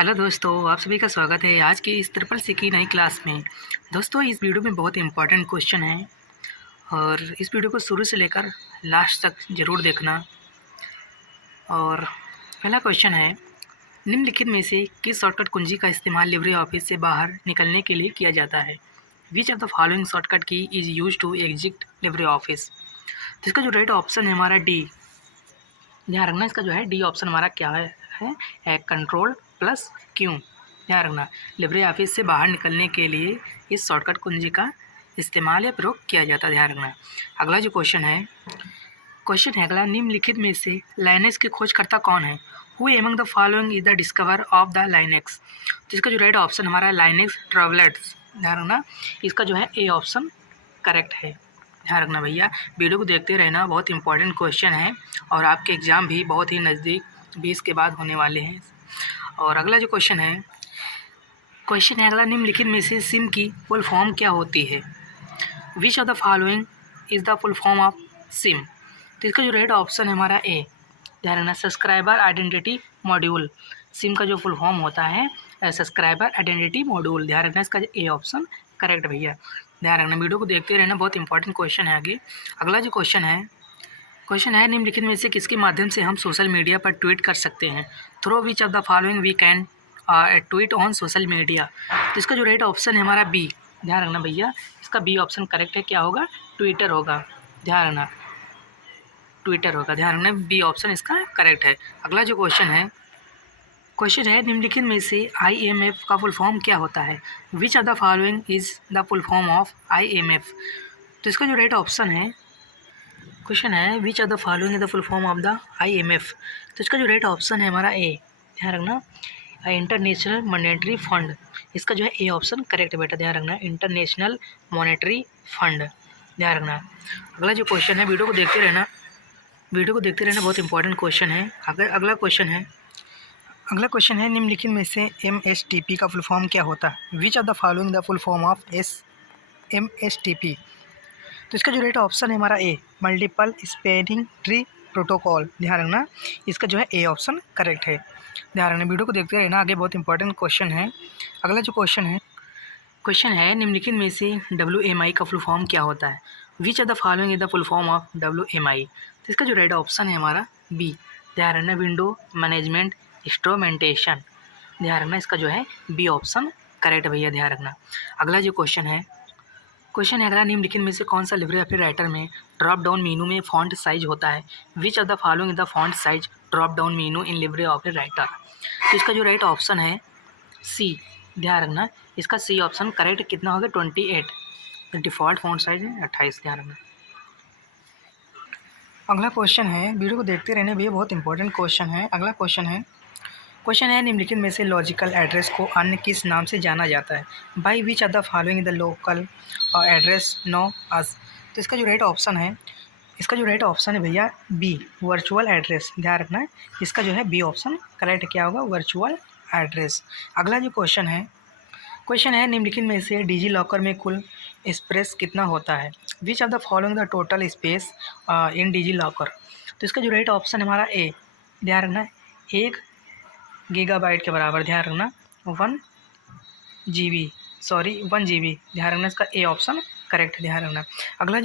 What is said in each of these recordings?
Hello दोस्तों, आप सभी का स्वागत है आज की इस ट्रिपल सी की नई क्लास में। दोस्तों, इस वीडियो में बहुत इंपॉर्टेंट क्वेश्चन है और इस वीडियो को शुरू से लेकर लास्ट तक ज़रूर देखना। और पहला क्वेश्चन है, निम्नलिखित में से किस शॉर्टकट कुंजी का इस्तेमाल लिब्रे ऑफिस से बाहर निकलने के लिए किया जाता है? Which of the following shortcut key is use to exit Libre Office? तो इसका जो राइट ऑप्शन है हमारा डी। ध्यान रखना, इसका जो है डी ऑप्शन हमारा क्या है कंट्रोल प्लस क्यू। ध्यान रखना, लिब्रे ऑफिस से बाहर निकलने के लिए इस शॉर्टकट कुंजी का इस्तेमाल या प्रयोग किया जाता है। ध्यान रखना। अगला जो क्वेश्चन है अगला, निम्नलिखित में से लाइनेक्स के खोजकर्ता कौन है? Who among the following is the discover of the Linux? तो इसका जो राइट ऑप्शन हमारा लाइनेक्स ट्रैवलर्स। ध्यान रखना, इसका जो है ए ऑप्शन करेक्ट है। ध्यान रखना भैया, वीडियो को देखते रहना, बहुत इंपॉर्टेंट क्वेश्चन है और आपके एग्ज़ाम भी बहुत ही नज़दीक 20 के बाद होने वाले हैं। और अगला जो क्वेश्चन है अगला, निम्नलिखित में से सिम की फुल फॉर्म क्या होती है? Which of the following is the full form of SIM? तो इसका जो राइट ऑप्शन है हमारा ए। ध्यान रखना, सब्सक्राइबर आइडेंटिटी मॉड्यूल। सिम का जो फुल फॉर्म होता है सब्सक्राइबर आइडेंटिटी मॉड्यूल। ध्यान रखना, इसका ए ऑप्शन करेक्ट भैया। ध्यान रखना, वीडियो को देखते रहना, बहुत इंपॉर्टेंट क्वेश्चन है आगे। अगला जो क्वेश्चन है निम्नलिखित में से किसके माध्यम से हम सोशल मीडिया पर ट्वीट कर सकते हैं? Through which of the following we can tweet on social media? तो इसका जो राइट ऑप्शन है हमारा बी। ध्यान रखना भैया, इसका बी ऑप्शन करेक्ट है। क्या होगा? ट्विटर होगा। ध्यान रखना, ट्विटर होगा। ध्यान रखना, बी ऑप्शन इसका करेक्ट है। अगला जो क्वेश्चन है निम्नलिखित में से IMF का फुल फॉर्म क्या होता है? Which of the following is the full form of IMF? तो इसका जो राइट ऑप्शन है which of the following is the full form of the IMF? तो इसका जो राइट ऑप्शन है हमारा ए। ध्यान रखना, इंटरनेशनल मॉनेटरी फंड। इसका जो है ए ऑप्शन करेक्ट है बेटा। ध्यान रखना, इंटरनेशनल मॉनेटरी फंड। ध्यान रखना। अगला जो क्वेश्चन है, वीडियो को देखते रहना, बहुत इंपॉर्टेंट क्वेश्चन है। अगला क्वेश्चन है निम्नलिखित में से MSTP का फुल फॉर्म क्या होता है? Which of the following the full form of MSTP? तो इसका जो राइट ऑप्शन है हमारा ए, मल्टीपल स्पैनिंग ट्री प्रोटोकॉल। ध्यान रखना, इसका जो है ए ऑप्शन करेक्ट है। ध्यान रखना, वीडियो को देखते रहना, आगे बहुत इंपॉर्टेंट क्वेश्चन है। अगला जो क्वेश्चन है निम्नलिखित में से WMI का फुल फॉर्म क्या होता है? Which of the following is the full form of WMI? तो इसका जो राइट ऑप्शन है हमारा बी। ध्यान रखना, विंडो मैनेजमेंट इंस्ट्रूमेंटेशन। ध्यान रखना, इसका जो है बी ऑप्शन करेक्ट है भैया। ध्यान रखना। अगला जो क्वेश्चन है अगला, निम्नलिखित में से कौन सा लिब्रे ऑफिस राइटर में ड्रॉप डाउन मीनू में फॉन्ट साइज होता है? Which of the following the font size drop down Meenu in Libre Office Writer? तो इसका जो राइट ऑप्शन है सी। ध्यान रखना, इसका सी ऑप्शन करेक्ट कितना होगा? 28। डिफ़ॉल्ट फॉन्ट साइज है 28। ध्यान रखना। अगला क्वेश्चन है, वीडियो को देखते रहने भैया, बहुत इंपॉर्टेंट क्वेश्चन है। अगला क्वेश्चन है निम्नलिखित में से लॉजिकल एड्रेस को अन्य किस नाम से जाना जाता है? By which of the following the local address know us? तो इसका जो राइट ऑप्शन है भैया बी, वर्चुअल एड्रेस। ध्यान रखना, इसका जो है बी ऑप्शन करेक्ट। क्या होगा? Virtual address. अगला जो क्वेश्चन है निम्नलिखित में से डिजी लॉकर में कुल स्पेस कितना होता है? Which of the following the total space in DigiLocker? तो इसका जो राइट ऑप्शन है हमारा ए। ध्यान रखना, 1 गीगाबाइट के बराबर। ध्यान रखना, 1 GB। ध्यान रखना, इसका ए ऑप्शन करेक्ट है। ध्यान रखना। अगला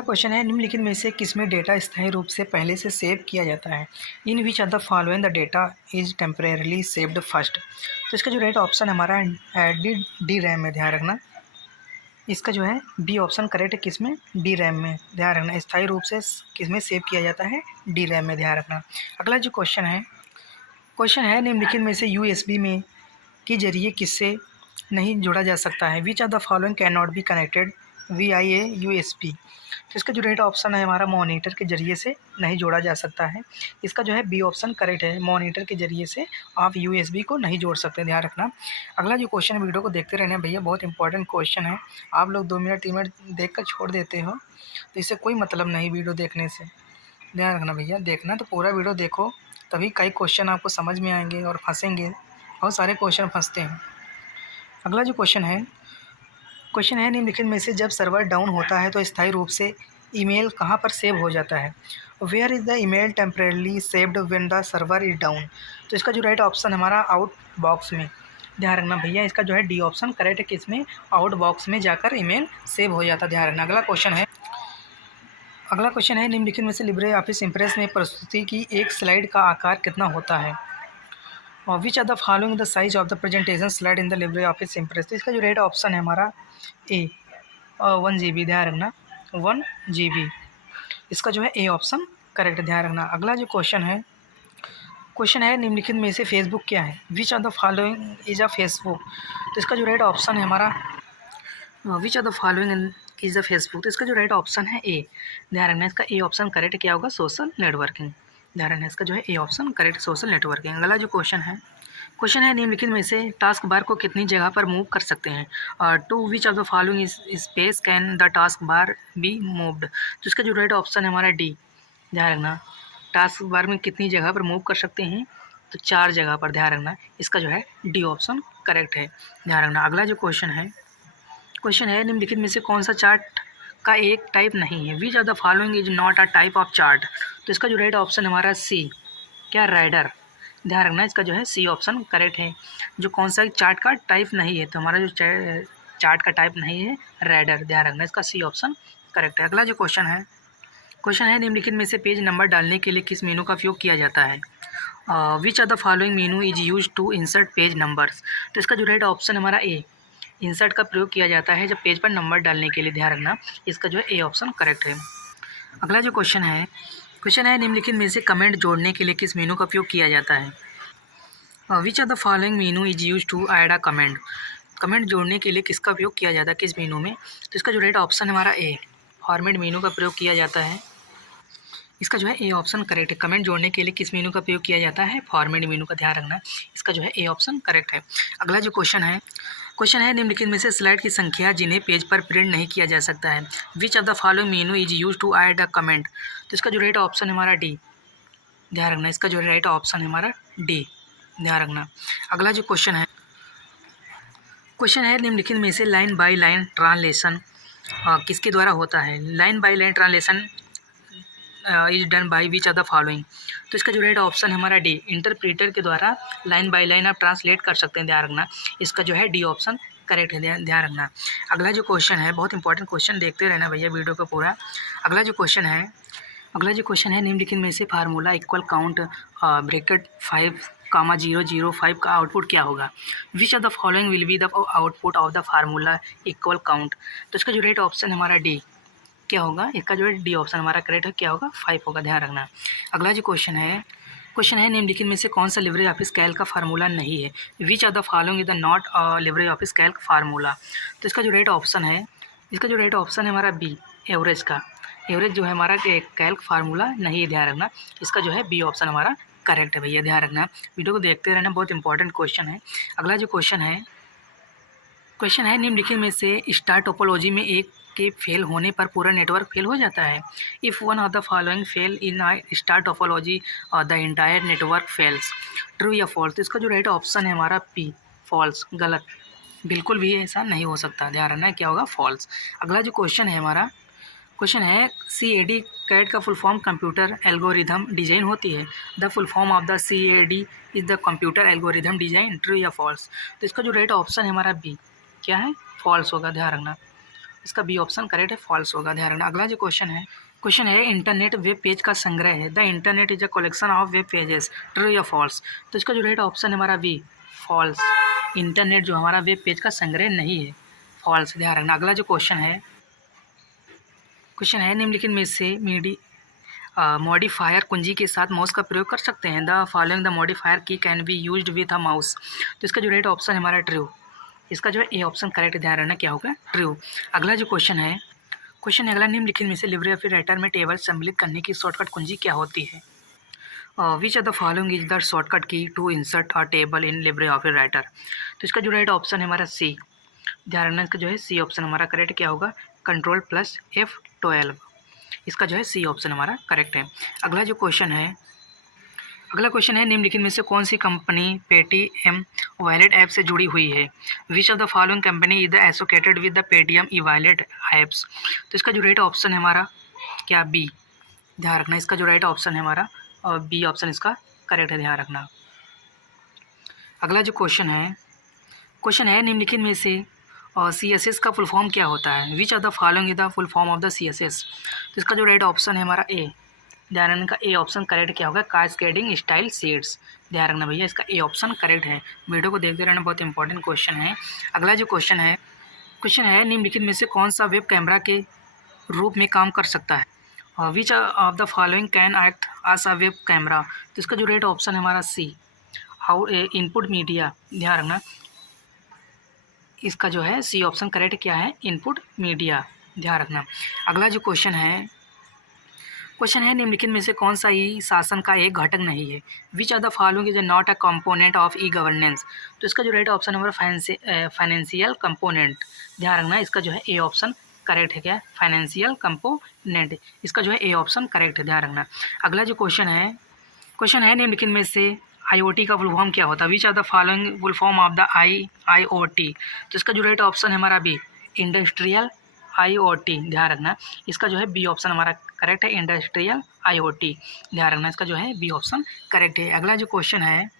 क्वेश्चन है निम्नलिखित में से किसमें डेटा स्थायी रूप से पहले से सेव किया जाता है? In which of the following the data is temporarily saved first? तो इसका जो राइट ऑप्शन हमारा डी रैम में। ध्यान रखना, इसका जो है बी ऑप्शन करेक्ट है। किसमें? डी रैम में। ध्यान रखना, स्थायी रूप से किसमें सेव किया जाता है? डी रैम में। ध्यान रखना। अगला जो क्वेश्चन है निम्नलिखित में से USB में के जरिए किससे नहीं जोड़ा जा सकता है? Which of the following can not be connected via USB? तो इसका जो राइट ऑप्शन है हमारा मॉनिटर के जरिए से नहीं जोड़ा जा सकता है। इसका जो है बी ऑप्शन करेक्ट है, मॉनिटर के जरिए से आप USB को नहीं जोड़ सकते। ध्यान रखना। अगला जो क्वेश्चन, वीडियो को देखते रहना भैया, बहुत इंपॉर्टेंट क्वेश्चन है। आप लोग 2 मिनट 3 मिनट देख कर छोड़ देते हो, तो इससे कोई मतलब नहीं वीडियो देखने से। ध्यान रखना भैया, देखना तो पूरा वीडियो देखो, तभी कई क्वेश्चन आपको समझ में आएंगे और फंसेंगे। बहुत सारे क्वेश्चन फंसते हैं। अगला जो क्वेश्चन है निम्नलिखित में से जब सर्वर डाउन होता है तो स्थायी रूप से ईमेल कहाँ पर सेव हो जाता है? Where is the email temporarily saved when the server is down. तो इसका जो राइट ऑप्शन हमारा आउट बॉक्स में। ध्यान रखना भैया, इसका जो है डी ऑप्शन करेक्ट है, किसमें, आउट बॉक्स में जाकर ईमेल सेव हो जाता है। ध्यान रखना। अगला क्वेश्चन है निम्नलिखित में से लिब्रे ऑफिस इम्प्रेस में प्रस्तुति की एक स्लाइड का आकार कितना होता है। और which are the following the size of the presentation slide in the Libre office Impress. तो इसका जो राइट ऑप्शन है हमारा ए 1 GB। ध्यान रखना 1 GB, इसका जो है ए ऑप्शन करेक्ट। ध्यान रखना। अगला जो क्वेश्चन है निम्नलिखित में से फेसबुक क्या है। Which are the following is a Facebook. तो इसका जो राइट ऑप्शन है हमारा which are the following is the Facebook. तो इसका जो राइट ऑप्शन है ए। ध्यान रखना, इसका ए ऑप्शन करेक्ट क्या होगा, सोशल नेटवर्किंग। ध्यान रखना, इसका जो है A option correct, social networking. अगला जो क्वेश्चन है निम्नलिखित में से टास्क बार को कितनी जगह पर मूव कर सकते हैं। To which of the following space can the task bar be moved. तो इसका जो राइट ऑप्शन है हमारा डी। ध्यान रखना, टास्क बार में कितनी जगह पर मूव कर सकते हैं, तो 4 जगह पर। ध्यान रखना, इसका जो है डी ऑप्शन करेक्ट है। ध्यान रखना। अगला जो क्वेश्चन है निम्नलिखित में से कौन सा चार्ट का एक टाइप नहीं है। Which of the following is not a type of chart. तो इसका जो राइट ऑप्शन हमारा सी, क्या, राइडर। ध्यान रखना, इसका जो है सी ऑप्शन करेक्ट है। जो कौन सा चार्ट का टाइप नहीं है, तो हमारा जो चार्ट का टाइप नहीं है, राइडर। ध्यान रखना, इसका सी ऑप्शन करेक्ट है। अगला जो क्वेश्चन है निम्नलिखित में से पेज नंबर डालने के लिए किस मेनू का उपयोग किया जाता है। Which are the following menu is use to insert page numbers. तो इसका जो राइट ऑप्शन हमारा ए, इंसर्ट का प्रयोग किया जाता है जब पेज पर नंबर डालने के लिए। ध्यान रखना, इसका जो है ए ऑप्शन करेक्ट है। अगला जो क्वेश्चन है निम्नलिखित में से कमेंट जोड़ने के लिए किस मेनू का उपयोग किया जाता है। Which are the following menu is use to add a comment. Comment जोड़ने के लिए किसका उपयोग किया जाता है, किस मेनू में। तो इसका जो राइट ऑप्शन हमारा ए, फॉर्मेट मेनू का प्रयोग किया जाता है। इसका जो है ए ऑप्शन करेक्ट है। कमेंट जोड़ने के लिए किस मेनू का प्रयोग किया जाता है, फॉर्मेट मेनू का। ध्यान रखना, इसका जो है ए ऑप्शन करेक्ट है। अगला जो क्वेश्चन है निम्नलिखित में से स्लाइड की संख्या जिन्हें पेज पर प्रिंट नहीं किया जा सकता है। Which of the following menu is use to add a comment. तो इसका जो राइट ऑप्शन है हमारा डी। ध्यान रखना, इसका जो राइट ऑप्शन है हमारा डी। ध्यान रखना। अगला जो क्वेश्चन है निम्नलिखित में से लाइन बाय लाइन ट्रांसलेशन किसके द्वारा होता है। Line by line translation is done by which of the following. तो इसका जो राइट ऑप्शन है हमारा डी, इंटरप्रेटर के द्वारा लाइन बाय लाइन आप ट्रांसलेट कर सकते हैं। ध्यान रखना, इसका जो है डी ऑप्शन करेक्ट है। ध्यान रखना। अगला जो क्वेश्चन है, बहुत इंपॉर्टेंट क्वेश्चन, देखते रहना भैया वीडियो को पूरा। अगला जो क्वेश्चन है निम्नलिखित में से फार्मूला इक्वल काउंट ब्रैकेट 5,005 का आउटपुट क्या होगा। विच of the following will be the output of the formula equal count. तो इसका जो राइट ऑप्शन है हमारा डी, क्या होगा, इसका जो है डी ऑप्शन हमारा करेक्ट है, क्या होगा, 5 होगा। ध्यान रखना। अगला जो क्वेश्चन है निम्नलिखित में से कौन सा लिब्रे ऑफिस कैल्क का फार्मूला नहीं है। Which of the following is the not Libre office Calc formula. तो इसका जो राइट ऑप्शन है हमारा बी, एवरेज का। एवरेज जो है हमारा कैल्क फार्मूला नहीं है। ध्यान रखना, इसका जो है बी ऑप्शन हमारा करेक्ट है भैया। ध्यान रखना, वीडियो को देखते रहना, बहुत इंपॉर्टेंट क्वेश्चन है। अगला जो क्वेश्चन है निम्नलिखित में से स्टार टोपोलॉजी में एक के फेल होने पर पूरा नेटवर्क फेल हो जाता है। If one of the following fail in star topology the entire network fails. True या फॉल्स। तो इसका जो राइट ऑप्शन है हमारा पी, फॉल्स, गलत, बिल्कुल भी ऐसा नहीं हो सकता। ध्यान रखना, क्या होगा, फॉल्स। अगला जो क्वेश्चन है CAD कैड का full form computer algorithm design होती है। The full form of the CAD is the computer algorithm design. True या फॉल्स। तो इसका जो राइट ऑप्शन है हमारा बी, क्या है, फॉल्स होगा। ध्यान रखना, इसका बी ऑप्शन करेक्ट है, फॉल्स होगा। ध्यान रखना। अगला जो क्वेश्चन है इंटरनेट वेब पेज का संग्रह है। The internet is a collection of web pages. True या फॉल्स। तो इसका जो राइट ऑप्शन है हमारा बी, फॉल्स। इंटरनेट जो हमारा वेब पेज का संग्रह नहीं है, फॉल्स। ध्यान रखना। अगला जो क्वेश्चन है निम्नलिखित में से मॉडिफायर कुंजी के साथ माउस का प्रयोग कर सकते हैं। द फॉलोइंग द मॉडिफायर की can be used with a mouse. तो इसका जो राइट ऑप्शन है हमारा ट्रू, इसका जो है ए ऑप्शन करेक्ट। ध्यान रहना, क्या होगा, ट्रू। अगला जो क्वेश्चन है अगला निम्नलिखित में से लिब्रे ऑफिस राइटर में टेबल सम्मिलित करने की शॉर्टकट कुंजी क्या होती है। Which of the following is the shortcut key to insert a table in Libre Office Writer. तो इसका जो राइट ऑप्शन है हमारा सी। ध्यान रखना, इसका जो है सी ऑप्शन हमारा करेक्ट क्या होगा, Ctrl+F12। इसका जो है सी ऑप्शन हमारा करेक्ट है। अगला क्वेश्चन है निम्नलिखित में से कौन सी कंपनी पेटीएम वॉलेट ऐप से जुड़ी हुई है। Which of the following company is the associated with the Paytm e wallet apps. तो इसका जो राइट ऑप्शन है हमारा क्या, बी, ध्यान रखना। इसका जो राइट ऑप्शन है हमारा बी ऑप्शन इसका करेक्ट है, ध्यान रखना। अगला जो क्वेश्चन है निम्नलिखित में से CSS का फुल फॉर्म क्या होता है? Which are the following is the full form of the CSS? तो इसका जो राइट ऑप्शन है हमारा ए, ध्यान रखने का ए ऑप्शन करेक्ट क्या होगा? कास्केडिंग स्टाइल शेड्स, ध्यान रखना भैया, इसका ए ऑप्शन करेक्ट है। वीडियो को देखते रहना, बहुत इंपॉर्टेंट क्वेश्चन है। अगला जो क्वेश्चन है निम्नलिखित में से कौन सा वेब कैमरा के रूप में काम कर सकता है? Which of the following can act as a web camera? तो इसका जो राइट ऑप्शन है हमारा सी, हाउ इनपुट मीडिया, ध्यान रखना, इसका जो है सी ऑप्शन करेक्ट क्या है? इनपुट मीडिया, ध्यान रखना। अगला जो क्वेश्चन है निम्नलिखित में से कौन सा ई शासन का एक घटक नहीं है? Which are the following is not a component of e governance? तो इसका जो राइट ऑप्शन है हमारा फाइनेंशियल कंपोनेंट, ध्यान रखना, इसका जो है ए ऑप्शन करेक्ट है क्या? फाइनेंशियल कंपोनेंट, इसका जो है ए ऑप्शन करेक्ट है, ध्यान रखना। अगला जो क्वेश्चन है निम्नलिखित में से IoT का फुल फॉर्म क्या होता है? Which are the following full form of the IoT? तो इसका जो राइट ऑप्शन है हमारा बी, इंडस्ट्रियल IoT, ध्यान रखना, इसका जो है बी ऑप्शन हमारा करेक्ट है, इंडस्ट्रियल IoT, ध्यान रखना, इसका जो है बी ऑप्शन करेक्ट है। अगला जो क्वेश्चन है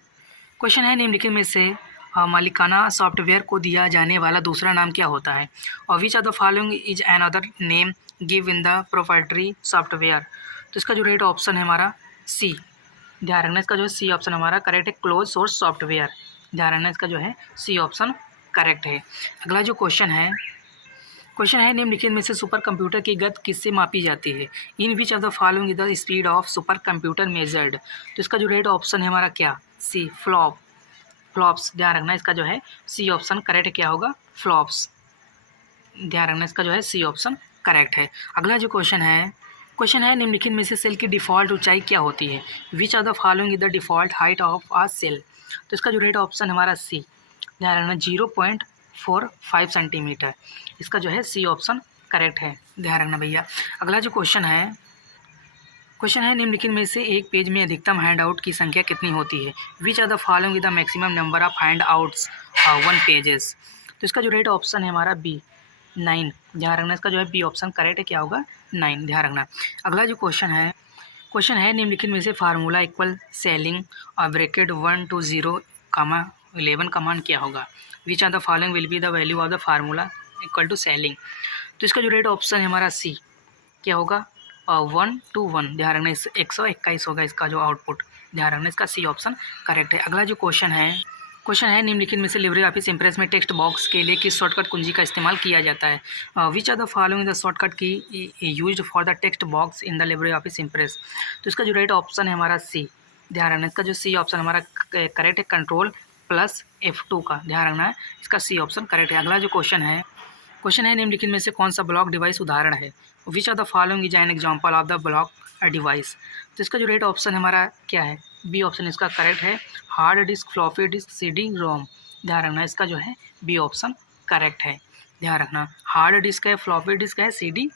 निम्नलिखित में से मालिकाना सॉफ्टवेयर को दिया जाने वाला दूसरा नाम क्या होता है? और which are the following is another name give in the proprietary software? तो इसका जो राइट ऑप्शन है हमारा सी, ध्यान रखना, इसका जो है सी ऑप्शन हमारा करेक्ट है, क्लोज सोर्स सॉफ्टवेयर, ध्यान रखना, इसका जो है सी ऑप्शन करेक्ट है। अगला जो क्वेश्चन है निम्नलिखित में से सुपर कंप्यूटर की गति किससे मापी जाती है? In which of the following is the speed of super computer measured? तो इसका जो राइट ऑप्शन है हमारा क्या? सी, फ्लॉप्स, ध्यान रखना, इसका जो है सी ऑप्शन करेक्ट क्या होगा? फ्लॉप्स, ध्यान रखना, इसका जो है सी ऑप्शन करेक्ट है। अगला जो क्वेश्चन है निम्नलिखित में से सेल की डिफ़ॉल्ट ऊंचाई क्या होती है? Which are the following is the default height of a cell? तो इसका जो राइट ऑप्शन हमारा सी, ध्यान रखना, 0.45 सेंटीमीटर, इसका जो है सी ऑप्शन करेक्ट है, ध्यान रखना भैया। अगला जो क्वेश्चन है निम्नलिखित में से एक पेज में अधिकतम हैंड आउट की संख्या कितनी होती है? Which are the following is the maximum number of handouts one pages? तो इसका जो राइट ऑप्शन है हमारा बी, 9, ध्यान रखना, इसका जो है बी ऑप्शन करेक्ट है, क्या होगा? 9, ध्यान रखना। अगला जो क्वेश्चन है निम्नलिखित में से फार्मूला इक्वल सेलिंग और ब्रैकेट 1 to 0, 11 का मान क्या होगा? Which are the following will be the value of the formula equal to ceiling? तो इसका जो राइट ऑप्शन है हमारा सी, क्या होगा? 1 to 1, ध्यान रखना, 121 होगा इसका जो आउटपुट, ध्यान रखना, इसका सी ऑप्शन करेक्ट है। अगला जो क्वेश्चन है निम्नलिखित में से लिब्रे ऑफिस इम्प्रेस में टेक्स्ट बॉक्स के लिए किस शॉर्टकट कुंजी का इस्तेमाल किया जाता है? Which are the following the shortcut key used for the text box in the Libre office Impress? तो इसका जो राइट ऑप्शन है हमारा सी, ध्यान रखना, इसका जो सी ऑप्शन हमारा करेक्ट है, Ctrl+F2 का, ध्यान रखना है, इसका सी ऑप्शन करेक्ट है। अगला जो क्वेश्चन है निम्नलिखित में से कौन सा ब्लॉक डिवाइस उदाहरण है? Which are the following is an example of the block device? तो इसका जो राइट ऑप्शन हमारा क्या है? बी ऑप्शन इसका करेक्ट है, hard disk, floppy disk, CD ROM, ध्यान रखना, इसका जो है बी ऑप्शन करेक्ट है, ध्यान रखना, हार्ड डिस्क है, फ्लॉपी डिस्क है, CD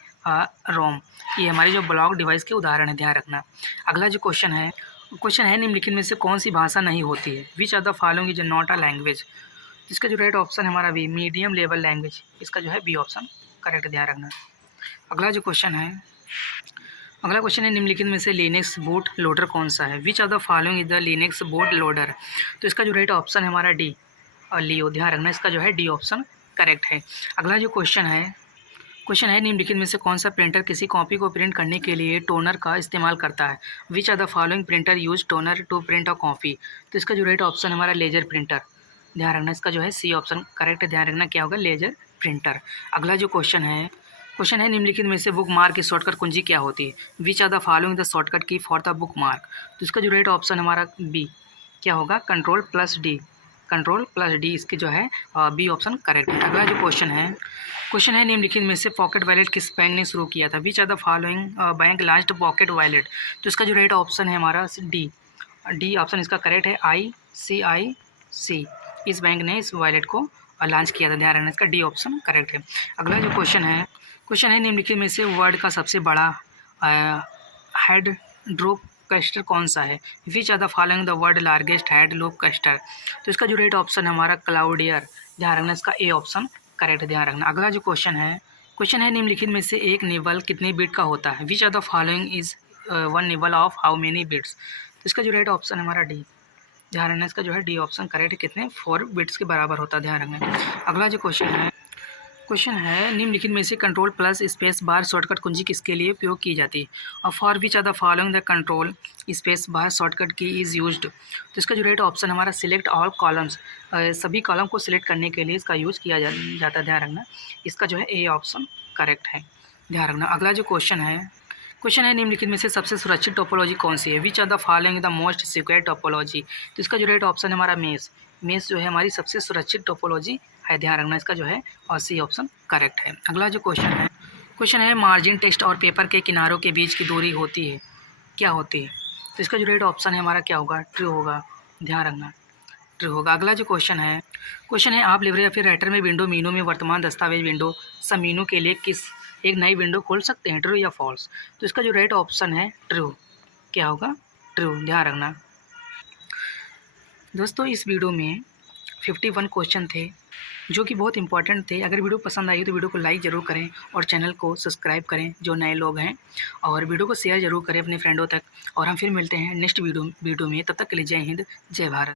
रोम, ये हमारी जो ब्लॉक डिवाइस के उदाहरण है, ध्यान रखना। अगला जो क्वेश्चन है निम्नलिखित में से कौन सी भाषा नहीं होती है? Which are the following is not a language? इसका जो राइट ऑप्शन हमारा बी, मीडियम लेवल लैंग्वेज, इसका जो है बी ऑप्शन करेक्ट, ध्यान रखना। अगला क्वेश्चन है निम्नलिखित में से लिनक्स बूट लोडर कौन सा है? Which are the following is the Linux boot loader? तो इसका जो राइट ऑप्शन है हमारा डी, लियो, ध्यान रखना, इसका जो है डी ऑप्शन करेक्ट है। अगला जो क्वेश्चन है निम्नलिखित में से कौन सा प्रिंटर किसी कॉपी को प्रिंट करने के लिए टोनर का इस्तेमाल करता है? Which are the following printer use toner to print a copy? तो इसका जो राइट ऑप्शन हमारा लेजर प्रिंटर, ध्यान रखना, इसका जो है सी ऑप्शन करेक्ट है, ध्यान रखना, क्या होगा? Laser printer. अगला जो क्वेश्चन है निम्नलिखित में से बुक मार्क की शॉर्टकट कुंजी क्या होती है? Which are the following the shortcut key for the bookmark? तो इसका जो राइट ऑप्शन हमारा बी, क्या होगा? Ctrl+D, इसकी जो है बी ऑप्शन करेक्ट है। अगला जो क्वेश्चन है निम्नलिखित में से पॉकेट वॉलेट किस बैंक ने शुरू किया था? Which are the following bank launched pocket wallet? तो इसका जो राइट ऑप्शन है हमारा डी ऑप्शन इसका करेक्ट है, ICIC, इस बैंक ने इस वॉलेट को लॉन्च किया था, ध्यान रखना, इसका डी ऑप्शन करेक्ट है। अगला जो क्वेश्चन है निम्नलिखित में से वर्ल्ड का सबसे बड़ा हेड ड्रॉप कस्टर कौन सा है? Which are the following the world largest head loop coaster? तो इसका जो राइट ऑप्शन है हमारा क्लाउडियर, ध्यान रखना, इसका ए ऑप्शन करेक्ट, ध्यान रखना। अगला जो क्वेश्चन है निम्नलिखित में से एक निबल कितने बिट का होता है? Which are the following is one nibble of how many bits. तो इसका जो राइट ऑप्शन है हमारा डी। ध्यान रखना, इसका जो है डी ऑप्शन करेक्ट कितने 4 बिट्स के बराबर होता है, ध्यान रखना। अगला जो क्वेश्चन है निम्नलिखित में से control plus space bar shortcut कुंजी किसके लिए उपयोग की जाती है, और for which are the following the control space bar shortcut key is used. तो इसका जो राइट ऑप्शन हमारा सिलेक्ट ऑल कॉलम्स, सभी कॉलम को सिलेक्ट करने के लिए इसका यूज़ किया जाता है, ध्यान रखना। इसका जो है ए ऑप्शन करेक्ट है, ध्यान रखना। अगला जो क्वेश्चन है निम्नलिखित में से सबसे सुरक्षित टोपोलॉजी कौन सी है, which are the following the most secure topology. तो इसका जो राइट ऑप्शन है हमारा मेस जो है हमारी सबसे सुरक्षित टोपोलॉजी है, ध्यान रखना। इसका जो है और सी ऑप्शन करेक्ट है। अगला जो क्वेश्चन है मार्जिन टेक्स्ट और पेपर के किनारों के बीच की दूरी होती है, क्या होती है। तो इसका जो राइट ऑप्शन है हमारा क्या होगा, ट्रू होगा, ध्यान रखना, ट्रू होगा। अगला जो क्वेश्चन है आप लिब्रे या फिर राइटर में विंडो मीनू में वर्तमान दस्तावेज विंडो सब मीनू के लिए किस एक नई विंडो खोल सकते हैं, ट्रू या फॉल्स। तो इसका जो राइट ऑप्शन है ट्रू, क्या होगा, ट्रू, ध्यान रखना। दोस्तों इस वीडियो में 51 क्वेश्चन थे जो कि बहुत इंपॉर्टेंट थे। अगर वीडियो पसंद आई तो वीडियो को लाइक ज़रूर करें और चैनल को सब्सक्राइब करें जो नए लोग हैं, और वीडियो को शेयर ज़रूर करें अपने फ्रेंडों तक। और हम फिर मिलते हैं नेक्स्ट वीडियो में, तब तक के लिए जय हिंद, जय भारत।